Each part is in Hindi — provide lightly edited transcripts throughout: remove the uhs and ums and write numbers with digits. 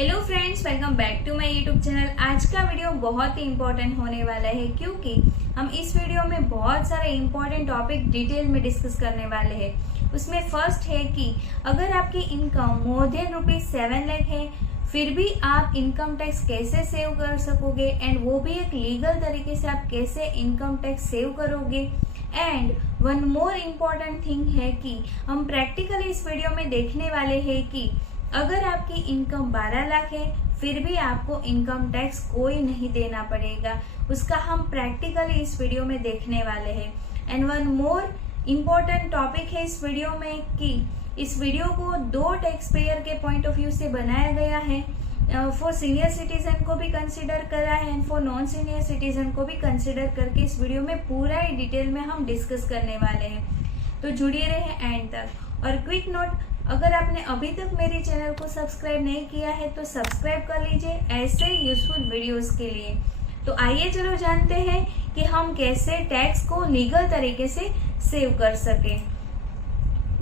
Hello friends, welcome back to my YouTube channel. आज का वीडियो बहुत ही इंपॉर्टेंट होने वाला है क्योंकि हम इस वीडियो में बहुत सारे इंपॉर्टेंट टॉपिक डिटेल में डिस्कस करने वाले हैं। उसमें फर्स्ट है कि अगर आपकी इनकम मोर देन ₹7 लाख है फिर भी आप इनकम टैक्स कैसे सेव कर सकोगे एंड वो भी एक लीगल तरीके से आप कैसे इनकम टैक्स सेव करोगे। And one more important thing है कि हम प्रैक्टिकली इस वीडियो में देखने वाले हैं कि अगर आपकी इनकम 12 लाख है फिर भी आपको इनकम टैक्स कोई नहीं देना पड़ेगा। उसका हम प्रैक्टिकली इस वीडियो में देखने वाले हैं। And one more important topic है इस वीडियो में कि इस वीडियो को 2 टैक्स पेयर के पॉइंट ऑफ व्यू से बनाया गया है। फॉर सीनियर सिटीजन को भी कंसिडर करा है and for non senior citizen को भी कंसिडर करके इस वीडियो में पूरा ही डिटेल में हम डिस्कस करने वाले हैं। तो जुड़िए रहे एंड तक। और क्विक नोट, अगर आपने अभी तक मेरे चैनल को सब्सक्राइब नहीं किया है तो सब्सक्राइब कर लीजिए ऐसे यूजफुल वीडियोस के लिए। तो आइए चलो जानते हैं कि हम कैसे टैक्स को लीगल तरीके से सेव कर सके।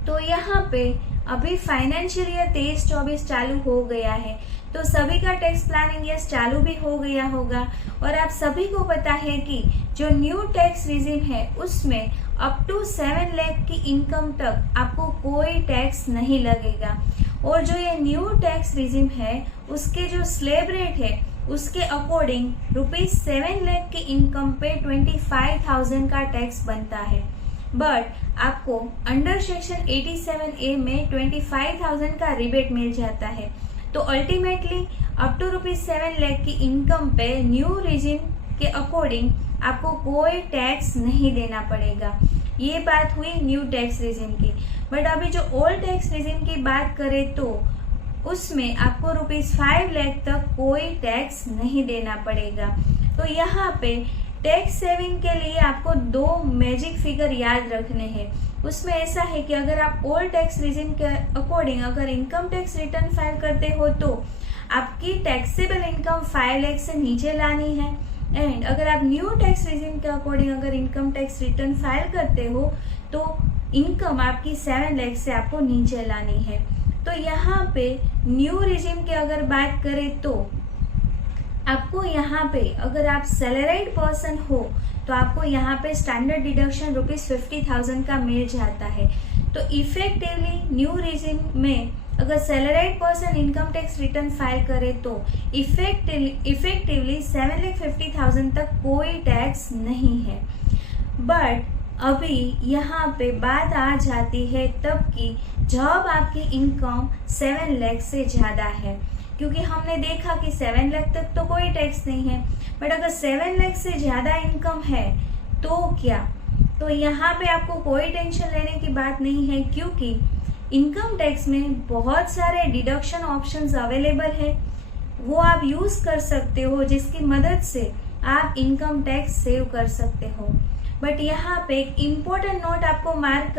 तो यहाँ पे अभी फाइनेंशियल ईयर 23-24 चालू हो गया है तो सभी का टैक्स प्लानिंग ईयर चालू भी हो गया होगा। और आप सभी को पता है कि जो न्यू टैक्स रिजिम है उसमें अप टू 7 लाख की इनकम तक आपको कोई टैक्स नहीं लगेगा। और जो ये न्यू टैक्स रिजिम है उसके जो स्लैब रेट है उसके अकॉर्डिंग ₹7 लाख की इनकम पे 25,000 का टैक्स बनता है। बट आपको अंडर सेक्शन 87A में 25,000 का रिबेट मिल जाता है। तो अल्टीमेटली अप टू ₹7 लाख की इनकम पे न्यू रिजिम के अकॉर्डिंग आपको कोई टैक्स नहीं देना पड़ेगा। ये बात हुई न्यू टैक्स रिजिम की। बट अभी जो ओल्ड टैक्स रिजिम की बात करें तो उसमें आपको ₹5 लाख तक कोई टैक्स नहीं देना पड़ेगा। तो यहाँ पे टैक्स सेविंग के लिए आपको 2 मैजिक फिगर याद रखने हैं। उसमें ऐसा है कि अगर आप ओल्ड टैक्स रिजिम के अकॉर्डिंग अगर इनकम टैक्स रिटर्न फाइल करते हो तो आपकी टैक्सेबल इनकम 5 लाख से नीचे लानी है। एंड अगर आप न्यू टैक्स रिजिम के अकॉर्डिंग अगर इनकम टैक्स रिटर्न फाइल करते हो तो इनकम आपकी 7 लाख से आपको नीचे लानी है। तो यहाँ पे न्यू रिजिम की अगर बात करें तो आपको यहाँ पे अगर आप सैलरीड पर्सन हो तो आपको यहाँ पे स्टैंडर्ड डिडक्शन ₹50,000 का मिल जाता है। तो इफेक्टिवली न्यू रिजिम में अगर salaried person income tax return file करे तो इफेक्टिवली 7,50,000 तक कोई टैक्स नहीं है। बट अभी यहाँ पे बात आ जाती है तब कि जब आपकी इनकम 7 लाख से ज्यादा है, क्योंकि हमने देखा कि 7 लाख तक तो कोई टैक्स नहीं है। बट अगर 7 लाख से ज्यादा इनकम है तो क्या? तो यहाँ पे आपको कोई टेंशन लेने की बात नहीं है क्योंकि इनकम टैक्स में बहुत सारे डिडक्शन ऑप्शंस अवेलेबल है। वो आप यूज कर सकते हो जिसकी मदद से आप इनकम टैक्स सेव कर सकते हो। बट यहाँ पे एक इम्पोर्टेंट नोट आपको मार्क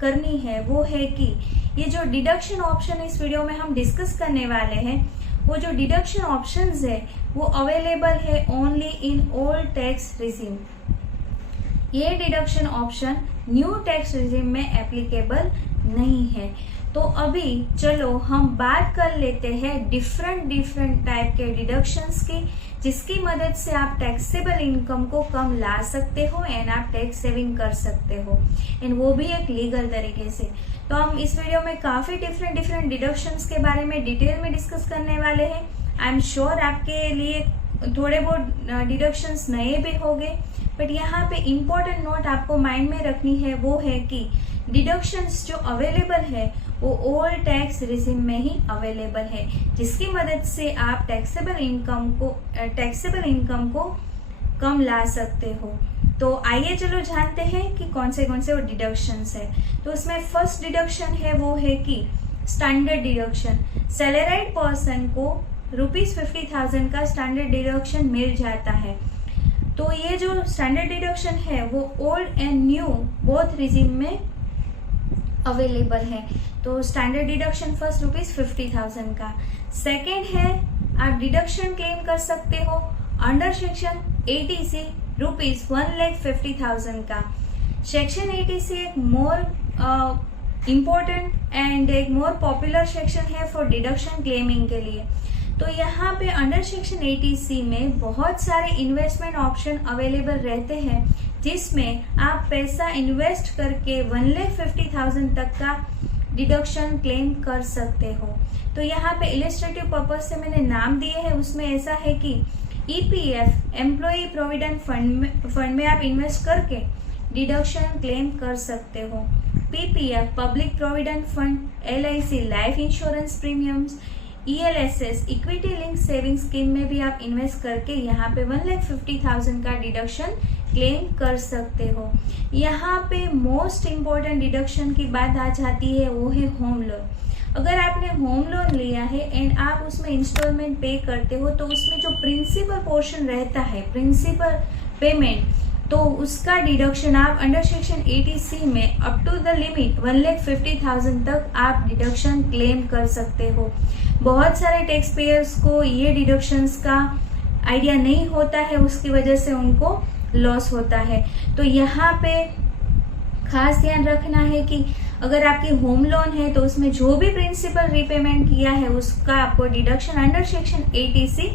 करनी है, वो है कि ये जो डिडक्शन ऑप्शन इस वीडियो में हम डिस्कस करने वाले हैं वो जो डिडक्शन ऑप्शंस है वो अवेलेबल है only in old tax regime. ये deduction option new tax regime में एप्लीकेबल नहीं है। तो अभी चलो हम बात कर लेते हैं डिफरेंट टाइप के डिडक्शंस की जिसकी मदद से आप टैक्सेबल इनकम को कम ला सकते हो एंड आप टैक्स सेविंग कर सकते हो एंड वो भी एक लीगल तरीके से। तो हम इस वीडियो में काफी डिफरेंट डिडक्शंस के बारे में डिटेल में डिस्कस करने वाले हैं। आई एम श्योर आपके लिए थोड़े बहुत डिडक्शंस नए भी होंगे। बट यहाँ पे इम्पोर्टेंट नोट आपको माइंड में रखनी है, वो है कि डिडक्शंस जो अवेलेबल है वो ओल्ड टैक्स रिजिम में ही अवेलेबल है जिसकी मदद से आप टैक्सेबल इनकम को कम ला सकते हो। तो आइए चलो जानते हैं कि कौन से वो डिडक्शंस है। तो उसमें फर्स्ट डिडक्शन है वो है कि स्टैंडर्ड डिडक्शन। सैलरीड पर्सन को ₹50,000 का स्टैंडर्ड डिडक्शन मिल जाता है। तो ये जो स्टैंडर्ड डिडक्शन है वो old and new both regime में अवेलेबल है। तो स्टैंडर्ड डिडक्शन फर्स्ट ₹50,000 का। सेकेंड है आप डिडक्शन क्लेम कर सकते हो अंडर सेक्शन 80C ₹1,50,000 का। सेक्शन 80C एक मोर इम्पोर्टेंट एंड एक मोर पॉपुलर सेक्शन है फॉर डिडक्शन क्लेमिंग के लिए। तो यहाँ पे अंडर सेक्शन 80C में बहुत सारे इन्वेस्टमेंट ऑप्शन अवेलेबल रहते हैं, जिसमें आप पैसा इन्वेस्ट करके 1,50,000 तक का डिडक्शन क्लेम कर सकते हो। तो यहाँ पे इलिस्ट्रेटिव पर्पज से मैंने नाम दिए हैं, उसमें ऐसा है कि EPF एम्प्लॉय प्रोविडेंट फंड में आप इन्वेस्ट करके डिडक्शन क्लेम कर सकते हो। PPF public provident fund, LIC life insurance premiums, ELSS equity link saving scheme में भी आप इन्वेस्ट करके यहाँ पे 1,50,000 का डिडक्शन क्लेम कर सकते हो। यहाँ पे मोस्ट इम्पोर्टेंट डिडक्शन की बात आ जाती है, वो है होम लोन। अगर आपने होम लोन लिया है एंड आप उसमें इंस्टॉलमेंट पे करते हो, तो उसमें जो प्रिंसिपल पोर्शन रहता है, प्रिंसिपल पेमेंट, तो उसका डिडक्शन आप अंडर सेक्शन 80C में अप टू द लिमिट 1,50,000 तक आप डिडक्शन क्लेम कर सकते हो। बहुत सारे टैक्स पेयर्स को ये डिडक्शंस का आइडिया नहीं होता है, उसकी वजह से उनको लॉस होता है। तो यहाँ पे खास ध्यान रखना है कि अगर आपकी होम लोन है तो उसमें जो भी प्रिंसिपल रीपेमेंट किया है उसका आपको डिडक्शन अंडर सेक्शन 80C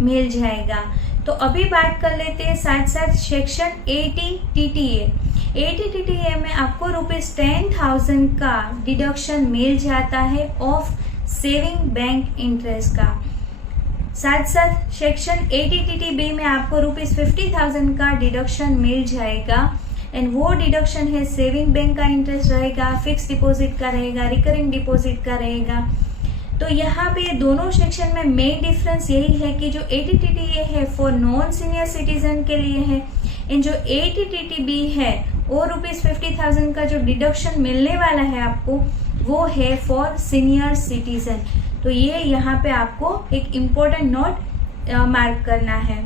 मिल जाएगा। तो अभी बात कर लेते हैं साथ साथ सेक्शन 80 TTA। 80 TTA में आपको ₹10,000 का डिडक्शन मिल जाता है ऑफ सेविंग बैंक इंटरेस्ट का। साथ साथ सेक्शन 80 TTB में आपको ₹50,000 का डिडक्शन मिल जाएगा एंड वो डिडक्शन है सेविंग बैंक का इंटरेस्ट रहेगा, फिक्स डिपॉजिट का रहेगा, रिकरिंग डिपॉजिट का रहेगा। तो यहाँ पे दोनों सेक्शन में मेन डिफरेंस यही है कि जो 80 TTA है फॉर नॉन सीनियर सिटीजन के लिए है एंड जो 80 TTB है वो ₹50,000 का जो डिडक्शन मिलने वाला है आपको, वो है फॉर सीनियर सिटीजन। तो ये यहाँ पे आपको एक इम्पोर्टेंट नोट मार्क करना है।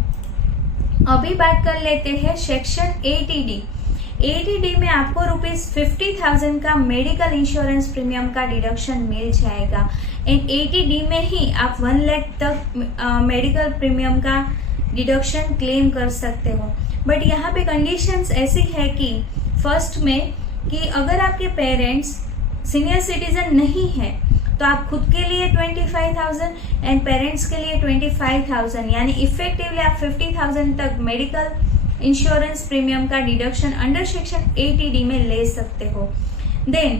अभी बात कर लेते हैं सेक्शन 80D। 80D में आपको ₹50,000 का मेडिकल इंश्योरेंस प्रीमियम का डिडक्शन मिल जाएगा एंड 80D में ही आप 1 लाख तक मेडिकल प्रीमियम का डिडक्शन क्लेम कर सकते हो। बट यहाँ पे कंडीशंस ऐसी है कि फर्स्ट में कि अगर आपके पेरेंट्स सीनियर सिटीजन नहीं है तो आप खुद के लिए 25,000 एंड पेरेंट्स के लिए 25,000, यानी इफेक्टिवली आप 50,000 तक मेडिकल इंश्योरेंस प्रीमियम का डिडक्शन अंडर सेक्शन 80D में ले सकते हो। देन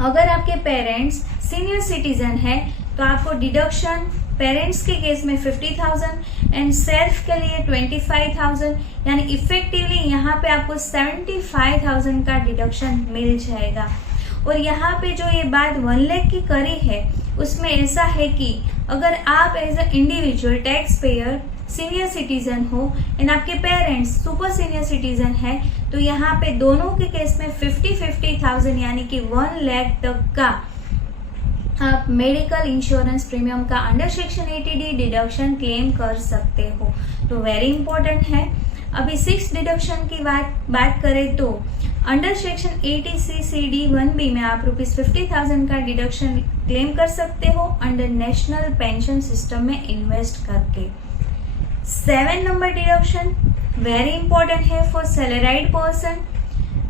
अगर आपके पेरेंट्स सीनियर सिटीजन है तो आपको डिडक्शन पेरेंट्स के केस में 50,000 एंड सेल्फ के लिए 25,000, यानी इफेक्टिवली यहाँ पे आपको 75,000 का डिडक्शन मिल जाएगा। और यहाँ पे जो ये बात 1 लाख की करी है उसमें ऐसा है कि अगर आप as a individual taxpayer senior citizen हो एंड आपके पेरेंट्स सुपर सीनियर सिटीजन है, तो यहाँ पे दोनों के केस में 50,000 यानी कि 1 लाख तक का आप मेडिकल इंश्योरेंस प्रीमियम का under section 80D deduction claim कर सकते हो। तो वेरी इंपॉर्टेंट है। अभी 6 डिडक्शन की बात करें तो under section 80C CD 1B में आप ₹50,000 का डिडक्शन क्लेम कर सकते हो अंडर नेशनल पेंशन सिस्टम में इन्वेस्ट करके। 7 नंबर डिडक्शन वेरी इंपॉर्टेंट है for salaried person,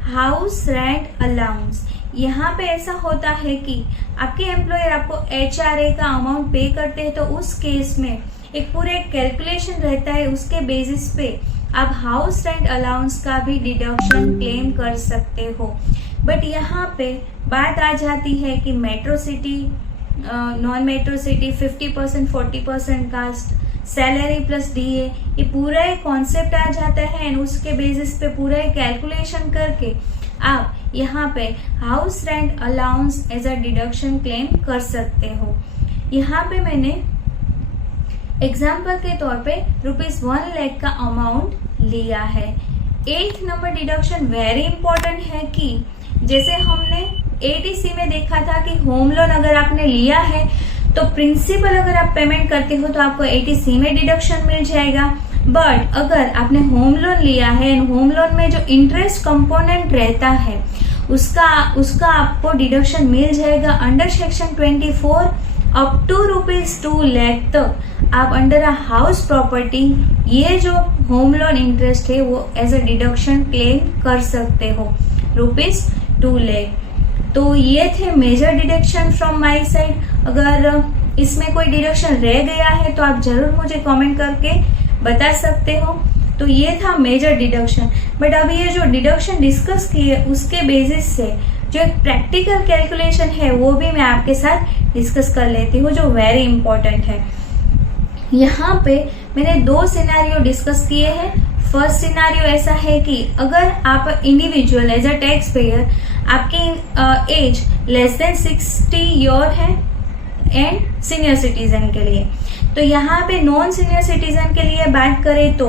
house rent allowance. यहाँ पे ऐसा होता है कि आपके एम्प्लॉयर आपको HRA का अमाउंट पे करते हैं, तो उस केस में एक पूरा कैलकुलेशन रहता है, उसके बेसिस पे आप हाउस रेंट अलाउंस का भी डिडक्शन क्लेम कर सकते हो। बट यहाँ पे बात आ जाती है कि metro city, non metro city, 50% 40% cost, salary plus DA, ये पूरा एक कॉन्सेप्ट आ जाता है एंड उसके बेसिस पे पूरा एक कैलकुलेशन करके आप यहाँ पे house rent allowance as a deduction claim कर सकते हो। यहाँ पे मैंने एग्जाम्पल के तौर पे ₹1 लाख का अमाउंट लिया है। 8th number deduction very important है कि जैसे हमने 80C में देखा था कि होम लोन अगर आपने लिया है तो प्रिंसिपल अगर आप पेमेंट करते हो तो आपको 80C में डिडक्शन मिल जाएगा। बट अगर आपने होम लोन लिया है एंड होम लोन में जो इंटरेस्ट कंपोनेंट रहता है उसका आपको डिडक्शन मिल जाएगा under section 24 up to ₹2 lakh तक। आप अंडर अ हाउस प्रॉपर्टी ये जो होम लोन इंटरेस्ट है वो एज अ डिडक्शन क्लेम कर सकते हो ₹2 लाख। तो ये थे major deduction from my side. अगर इसमें कोई डिडक्शन रह गया है तो आप जरूर मुझे कमेंट करके बता सकते हो। तो ये था मेजर डिडक्शन। बट अभी ये जो डिडक्शन डिस्कस किए उसके बेसिस से जो एक प्रैक्टिकल कैलकुलेशन है वो भी मैं आपके साथ डिस्कस कर लेती हूँ, जो वेरी इंपॉर्टेंट है। यहाँ पे मैंने 2 सिनेरियो डिस्कस किए हैं। फर्स्ट सिनेरियो ऐसा है कि अगर आप individual as a taxpayer, आपकी एज लेस देन 60 ईयर है एंड सीनियर सिटीजन के लिए। तो यहाँ पे नॉन सीनियर सिटीजन के लिए बात करें तो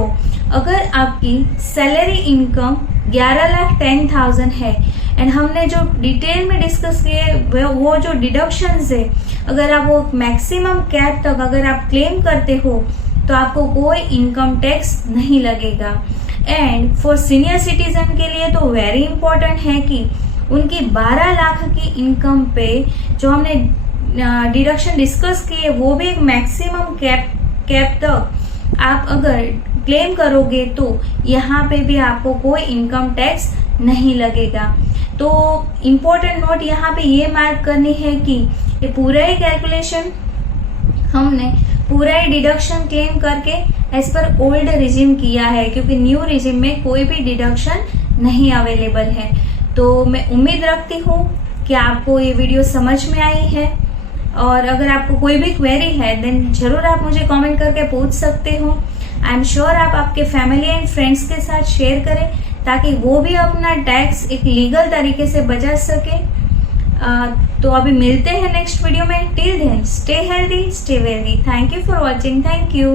अगर आपकी सैलरी इनकम 11,10,000 है एंड हमने जो डिटेल में डिस्कस किए वो जो डिडक्शंस है, अगर आप वो मैक्सिमम कैप तक अगर आप क्लेम करते हो तो आपको कोई इनकम टैक्स नहीं लगेगा। एंड फॉर सीनियर सिटीजन के लिए तो वेरी इंपॉर्टेंट है कि उनकी 12 लाख की इनकम पे जो हमने डिडक्शन डिस्कस किए वो भी एक मैक्सिमम कैप तक आप अगर क्लेम करोगे तो यहाँ पे भी आपको कोई इनकम टैक्स नहीं लगेगा। तो इम्पोर्टेंट नोट यहाँ पे ये मार्क करनी है कि ये पूरा ही कैलकुलेशन हमने पूरा ही डिडक्शन क्लेम करके एज पर ओल्ड रिजिम किया है, क्योंकि न्यू रिजिम में कोई भी डिडक्शन नहीं अवेलेबल है। तो मैं उम्मीद रखती हूँ कि आपको ये वीडियो समझ में आई है, और अगर आपको कोई भी क्वेरी है देन जरूर आप मुझे कमेंट करके पूछ सकते हो। आई एम श्योर आप आपके फैमिली एंड फ्रेंड्स के साथ शेयर करें ताकि वो भी अपना टैक्स एक लीगल तरीके से बचा सके। तो अभी मिलते हैं नेक्स्ट वीडियो में। Till then stay healthy, stay wealthy. Thank you for watching. Thank you.